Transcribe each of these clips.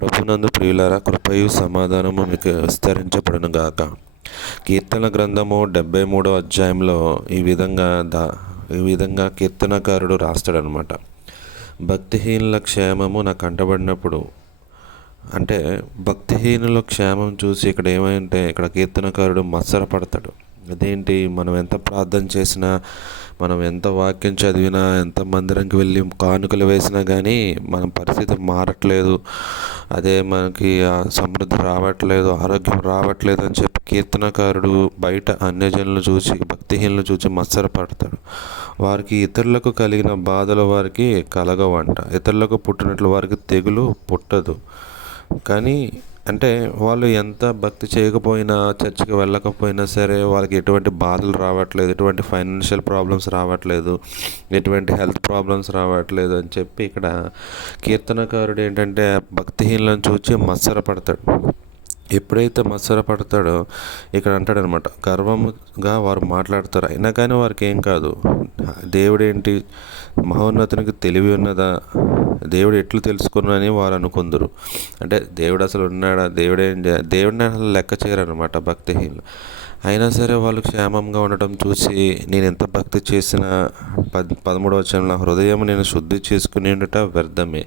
ప్రభునందు ప్రియులారా కృపయు సమాధానము మీకు విస్తరించబడును గాక. కీర్తన గ్రంథము డెబ్బై మూడో అధ్యాయంలో ఈ విధంగా దా ఈ విధంగా కీర్తనకారుడు రాస్తాడనమాట భక్తిహీనుల క్షేమము నాకు కంటబడినప్పుడు అంటే భక్తిహీనుల క్షేమం చూసి ఇక్కడ ఏమంటే ఇక్కడ కీర్తనకారుడు మత్సర పడతాడు అదేంటి? మనం ఎంత ప్రార్థన చేసినా మనం ఎంత వాక్యం చదివినా ఎంత మందిరంకి వెళ్ళి కానుకలు వేసినా కానీ మన పరిస్థితి మారట్లేదు. అదే మనకి సమృద్ధి రావట్లేదు ఆరోగ్యం రావట్లేదు అని చెప్పి కీర్తనకారుడు బయట అన్యజనులు చూసి భక్తిహీనులు చూసి మత్సరపడతాడు. వారికి ఇతరులకు కలిగిన బాధలు వారికి కలగవంట. ఇతరులకు పుట్టినట్లు వారికి తెగులు పుట్టదు. కానీ అంటే వాళ్ళు ఎంత భక్తి చేయకపోయినా చర్చికి వెళ్ళకపోయినా సరే వాళ్ళకి ఎటువంటి బాధలు రావట్లేదు ఎటువంటి ఫైనాన్షియల్ ప్రాబ్లమ్స్ రావట్లేదు ఎటువంటి హెల్త్ ప్రాబ్లమ్స్ రావట్లేదు అని చెప్పి ఇక్కడ కీర్తనకారుడు ఏంటంటే భక్తిహీనులను చూచి మత్సరపడతాడు. ఎప్పుడైతే మత్సర పడతాడో ఇక్కడ అంటాడనమాట గర్వంగా వారు మాట్లాడతారు. అయినా కానీ వారికి ఏం కాదు. దేవుడేంటి? మహోన్నతునికి తెలివి ఉన్నదా? దేవుడు ఎట్లు తెలుసుకున్నాని వారు అనుకుందరు. అంటే దేవుడు అసలు ఉన్నాడా? దేవుడే దేవుడిని అసలు లెక్క చేయరనమాట భక్తిహీనులు. అయినా సరే వాళ్ళు క్షేమంగా ఉండటం చూసి నేను ఎంత భక్తి చేసినా పద్ పదమూడవ నా హృదయం నేను శుద్ధి చేసుకుని ఉండట వ్యర్థమే.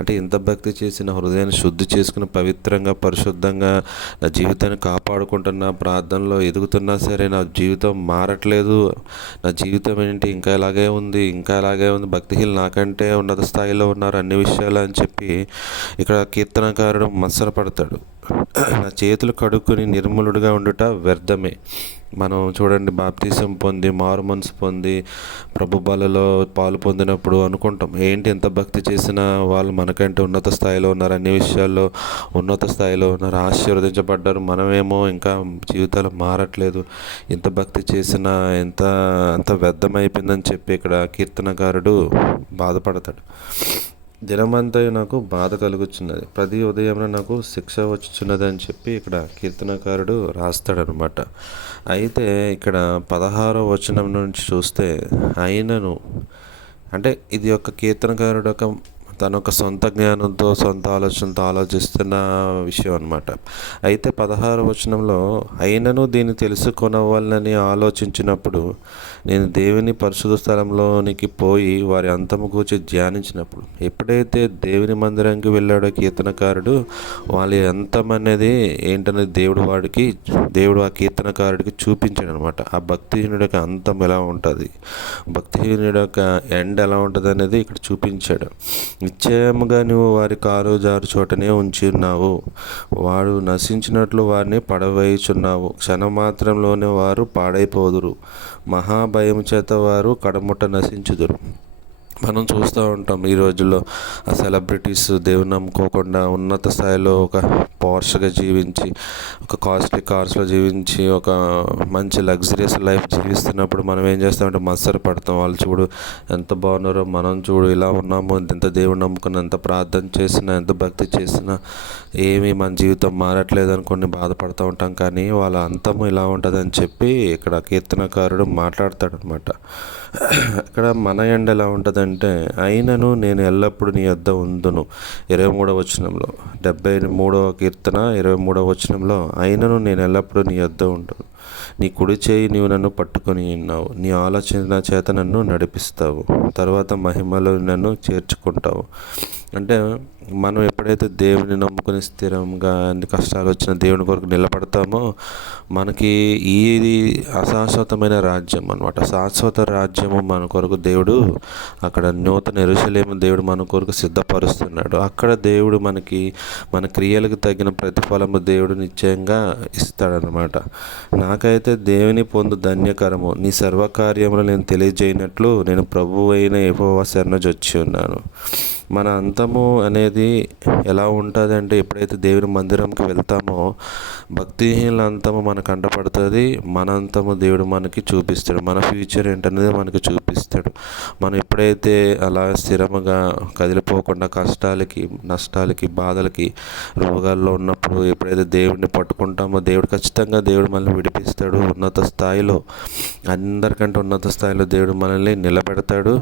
అంటే ఇంత భక్తి చేసిన హృదయాన్ని శుద్ధి చేసుకుని పవిత్రంగా పరిశుద్ధంగా నా జీవితాన్ని కాపాడుకుంటున్నా ప్రార్థనలో ఎదుగుతున్నా సరే నా జీవితం మారట్లేదు. నా జీవితం ఏంటి? ఇంకా ఇలాగే ఉంది ఇంకా ఇలాగే ఉంది. భక్తిహీలు నాకంటే ఉన్నత స్థాయిలో ఉన్నారు అన్ని విషయాలు అని చెప్పి ఇక్కడ కీర్తనకారుడు మత్సరపడతాడు. నా చేతులు కడుక్కుని నిర్మలుడిగా ఉండుట వ్యర్థమే. మనం చూడండి బాప్తీసం పొంది మార్మన్స్ పొంది ప్రభు బలలో పాలు పొందినప్పుడు అనుకుంటాం ఏంటి ఎంత భక్తి చేసినా వాళ్ళు మనకంటే ఉన్నత స్థాయిలో ఉన్నారు అన్ని విషయాల్లో ఉన్నత స్థాయిలో ఉన్నారు ఆశీర్వదించబడ్డారు మనమేమో ఇంకా జీవితాలు మారట్లేదు ఎంత భక్తి చేసినా ఎంత అంత వ్యర్థమైపోయిందని చెప్పి ఇక్కడ కీర్తనకారుడు బాధపడతాడు. దినమంతా నాకు బాధ కలుగుచున్నది. ప్రతి ఉదయం నాకు శిక్ష వచ్చుచున్నది అని చెప్పి ఇక్కడ కీర్తనకారుడు రాస్తాడనమాట అయితే ఇక్కడ పదహారో వచనం నుంచి చూస్తే అయినను అంటే ఇది ఒక కీర్తనకారుడు ఒక తన ఒక సొంత జ్ఞానంతో సొంత ఆలోచనతో ఆలోచిస్తున్న విషయం అనమాట అయితే పదహారు వచనంలో అయినను దీన్ని తెలుసుకొనవాలని ఆలోచించినప్పుడు నేను దేవుని పరిశుద్ధ స్థలంలోనికి పోయి వారి అంతము కూర్చి ధ్యానించినప్పుడు ఎప్పుడైతే దేవుని మందిరానికి వెళ్ళాడో కీర్తనకారుడు వాళ్ళ అంతం అనేది ఏంటనేది దేవుడు వాడికి దేవుడు ఆ కీర్తనకారుడికి చూపించాడు అనమాట ఆ భక్తిహీనుడి యొక్క అంతం ఎలా ఉంటుంది భక్తిహీనుడి యొక్క ఎండ్ ఎలా ఉంటుంది అనేది ఇక్కడ చూపించాడు. నిశ్చయముగా నువ్వు వారి కారు జారు చోటనే ఉంచి ఉన్నావు నశించినట్లు వారిని పడవేయుచున్నావు. క్షణమాత్రంలోనే వారు పాడైపోదురు. మహాభయం చేత వారు కడముట నశించుదురు. మనం చూస్తూ ఉంటాం. ఈ రోజుల్లో ఆ సెలబ్రిటీస్ దేవుని నమ్ముకోకుండా ఉన్నత స్థాయిలో ఒక పార్ష్గా జీవించి ఒక కాస్ట్లీ కార్స్లో జీవించి ఒక మంచి లగ్జరియస్ లైఫ్ జీవిస్తున్నప్పుడు మనం ఏం చేస్తామంటే మత్సర పడతాం. వాళ్ళు చూడు ఎంత బాగున్నారో మనం చూడు ఇలా ఉన్నాము ఎంత దేవుడు నమ్ముకున్న ఎంత ప్రార్థన చేసినా ఎంత భక్తి చేసినా ఏమీ మన జీవితం మారట్లేదు అనుకుని బాధపడుతూ ఉంటాం. కానీ వాళ్ళ అంతము ఇలా ఉంటుందని చెప్పి ఇక్కడ కీర్తనకారుడు మాట్లాడతాడు అనమాట ఇక్కడ మన ఎండ ఎలా అంటే అయినను నేను ఎల్లప్పుడూ నీ వద్ద ఉందును. ఇరవై మూడవ వచనంలో డెబ్బై మూడవ కీర్తన ఇరవై మూడవ వచనంలో అయినను నేను ఎల్లప్పుడూ నీ వద్ద ఉంటాను నీ కుడి చేయి నీవు నన్ను పట్టుకొని ఉన్నావు. నీ ఆలోచన చేత నన్ను నడిపిస్తావు. తర్వాత మహిమలో నన్ను చేర్చుకుంటావు. అంటే మనం ఎప్పుడైతే దేవుని నమ్ముకుని స్థిరంగా అన్ని కష్టాలు వచ్చిన దేవుని కొరకు నిలబడతామో మనకి ఇది అశాశ్వతమైన రాజ్యం అనమాట శాశ్వత రాజ్యము మన కొరకు దేవుడు అక్కడ నూతన ఎరుసలేము దేవుడు మన కొరకు సిద్ధపరుస్తున్నాడు. అక్కడ దేవుడు మనకి మన క్రియలకు తగిన ప్రతిఫలము దేవుడు నిశ్చయంగా ఇస్తాడనమాట నాకైతే దేవుని పొందు ధన్యకరము. నీ సర్వకార్యములు నేను తెలియజేయనట్లు నేను ప్రభువైన అయిన శరణ జొచ్చి ఉన్నాను. మన అంతము అనేది ఎలా ఉంటుంది అంటే ఎప్పుడైతే దేవుని మందిరంకి వెళ్తామో భక్తిహీనుల అంతము మన కంటపడుతుంది మన అంతము దేవుడు మనకి చూపిస్తాడు. మన ఫ్యూచర్ ఏంటనేది మనకి చూపిస్తాడు. మనం ఎప్పుడైతే అలా స్థిరముగా కదిలిపోకుండా కష్టాలకి నష్టాలకి బాధలకి రోగాల్లో ఉన్నప్పుడు ఎప్పుడైతే దేవుడిని పట్టుకుంటామో దేవుడు ఖచ్చితంగా దేవుడు మనల్ని విడిపిస్తాడు ఉన్నత స్థాయిలో. అందరికంటే ఉన్నత స్థాయిలో దేవుడు మనల్ని నిలబెడతాడు.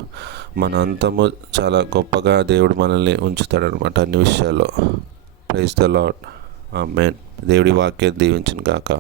మన అంతము చాలా గొప్పగా దేవుడు దేవుడు మనల్ని ఉంచుతాడనమాట అన్ని విషయాల్లో. ప్రైజ్ ద లాడ్ మెయిన్ దేవుడి వాక్యం దీవించిన గాక.